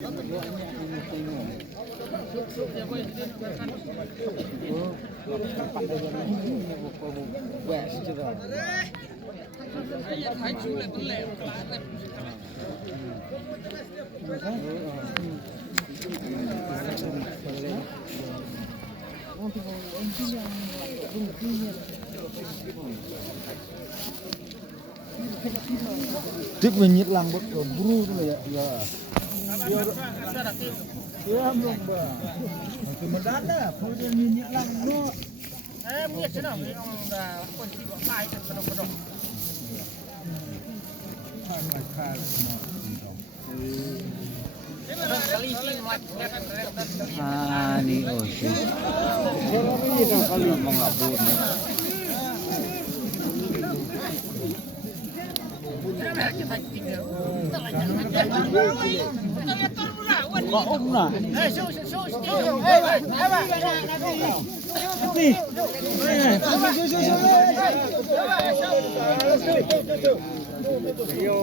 Tiếp mình nhiệt lăng bớt rồi buru tuh ya. Ya belum bah. Cuma ada, kemudian minyak lang no. Minyak sih dong, yang udah kunci bapak itu penuh-penuh. Ah, nih oh sih. Kalau mau ngabur nih. Kok nah? Siu.